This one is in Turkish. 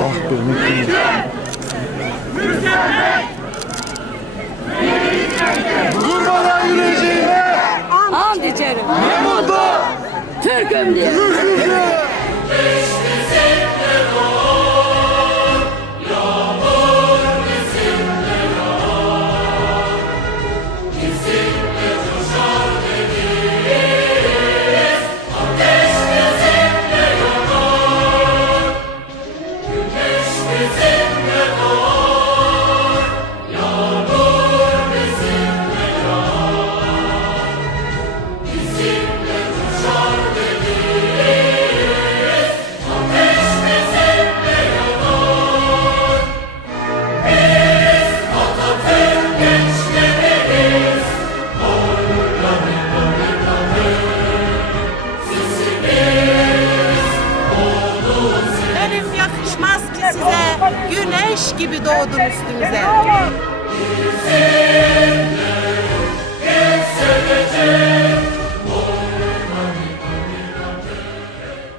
Ah be unuttum. Durmadan yürüyeceğime And içerim. ne mutlu. Türk'üm diye. Benim güneş gibi doğdun üstümüze.